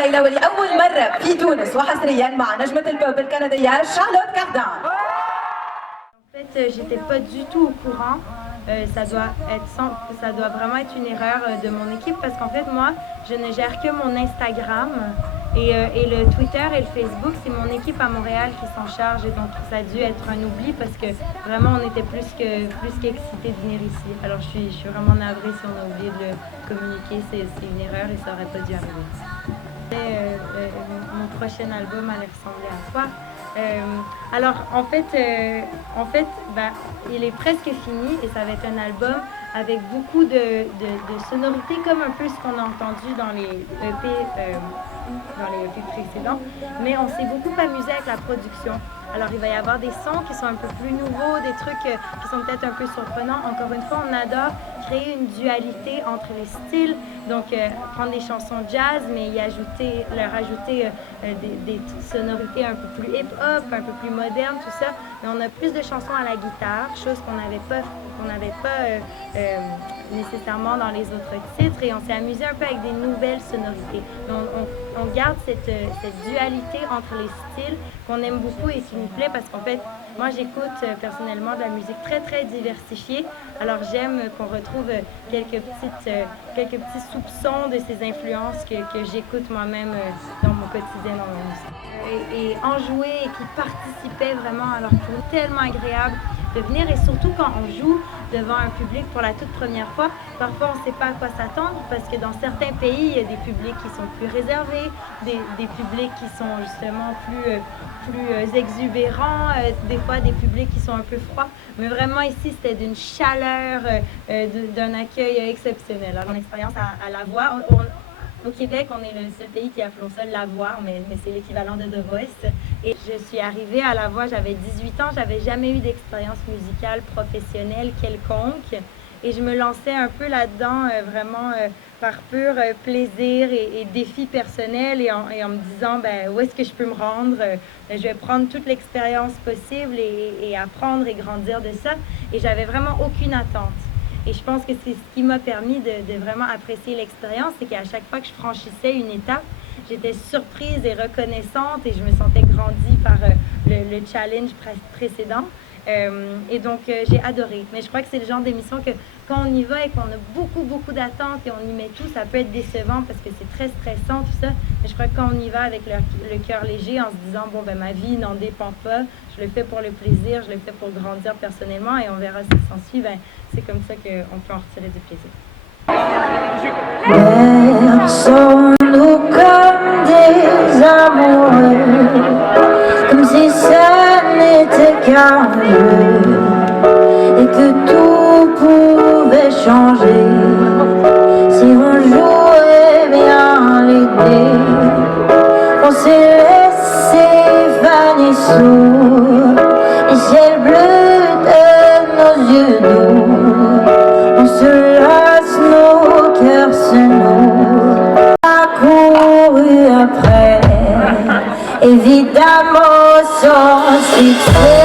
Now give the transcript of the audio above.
ليلى ولأول مرة في تونس وحصريا مع نجمة البوب الكندية شارلوت كاردان. En fait, j'étais pas du tout au courant. Ça doit vraiment être une erreur de mon équipe parce qu'en fait, moi, je ne gère que mon Instagram et le Twitter et le Facebook, c'est mon équipe à Montréal qui s'en charge et donc ça a dû être un oubli parce que vraiment, on était plus qu'excités de venir ici. Alors, je suis vraiment navrée si on a oublié de le communiquer, c'est une erreur et ça aurait pas dû arriver. Mon prochain album allait ressembler à quoi? Alors en fait, il est presque fini et ça va être un album avec beaucoup de sonorités comme un peu ce qu'on a entendu dans les EP, précédents, mais on s'est beaucoup amusé avec la production. Alors il va y avoir des sons qui sont un peu plus nouveaux, des trucs qui sont peut-être un peu surprenants. Encore une fois, on adore créer une dualité entre les styles, donc prendre des chansons jazz, mais leur ajouter des sonorités un peu plus hip-hop, un peu plus modernes, tout ça. Mais on a plus de chansons à la guitare, chose qu'on n'avait pas nécessairement dans les autres titres, et on s'est amusé un peu avec des nouvelles sonorités. On garde cette dualité entre les styles qu'on aime beaucoup et qui nous plaît parce qu'en fait, moi j'écoute personnellement de la musique très très diversifiée, alors j'aime qu'on retrouve quelques petits soupçons de ces influences que j'écoute moi-même dans mon quotidien dans ma musique. Et en jouer et qui participaient vraiment, alors que c'est tellement agréable de venir, et surtout quand on joue devant un public pour la toute première fois, parfois on ne sait pas à quoi s'attendre parce que dans certains pays, il y a des publics qui sont plus réservés, des publics qui sont justement plus exubérants, des fois des publics qui sont un peu froids, mais vraiment ici c'était d'une chaleur, d'un accueil exceptionnel. Alors, mon expérience à la voix, au Québec, on est le seul pays qui appelons ça la voix, mais c'est l'équivalent de The Voice. Et je suis arrivée à la voix, j'avais 18 ans, j'avais jamais eu d'expérience musicale professionnelle quelconque. Et je me lançais un peu là-dedans, vraiment par pur plaisir et défi personnel, et en me disant où est-ce que je peux me rendre, je vais prendre toute l'expérience possible et apprendre et grandir de ça. Et j'avais vraiment aucune attente. Et je pense que c'est ce qui m'a permis de vraiment apprécier l'expérience, c'est qu'à chaque fois que je franchissais une étape, j'étais surprise et reconnaissante et je me sentais grandie par le challenge précédent. Et donc j'ai adoré. Mais je crois que c'est le genre d'émission que quand on y va et qu'on a beaucoup d'attentes et on y met tout, ça peut être décevant parce que c'est très stressant tout ça. Mais je crois que quand on y va avec le cœur léger en se disant ma vie n'en dépend pas, je le fais pour le plaisir, je le fais pour grandir personnellement et on verra ce qui s'ensuit, c'est comme ça qu'on peut en retirer du plaisir. Berçons-nous comme des amoureux, comme si ça n'était qu'un jeu et que tout pouvait changer si on jouait bien l'idée. On s'est laissé faner sous les ciels bleus de nos yeux doux. On se lasse, nos cœurs se nouent. A couru après, évidemment sans succès.